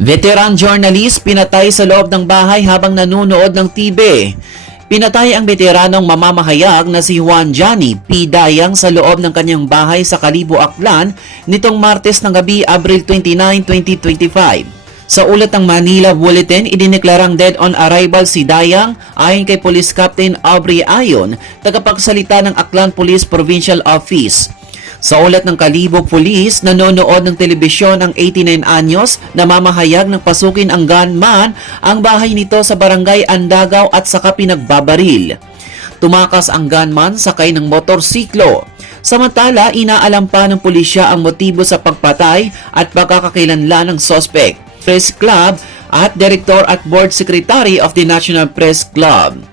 Veteran journalist pinatay sa loob ng bahay habang nanonood ng TV. Pinatay ang veteranong mamamahayag na si Juan Johnny P. Dayang sa loob ng kanyang bahay sa Kalibo, Aklan nitong Martes ng gabi, Abril 29, 2025. Sa ulat ng Manila Bulletin, idineklarang dead on arrival si Dayang ayon kay Police Captain Aubrey Ayon, tagapagsalita ng Aklan Police Provincial Office. Sa ulat ng Kalibo Police, nanonood ng telebisyon ang 89 anyos na mamahayag ng pasukin ang gunman ang bahay nito sa barangay Andagaw at saka pinagbabaril. Tumakas ang gunman sakay ng motorsiklo. Samantala, inaalam pa ng pulisya ang motibo sa pagpatay at pagkakakilanlan ng suspect, Press Club at Director at Board Secretary of the National Press Club.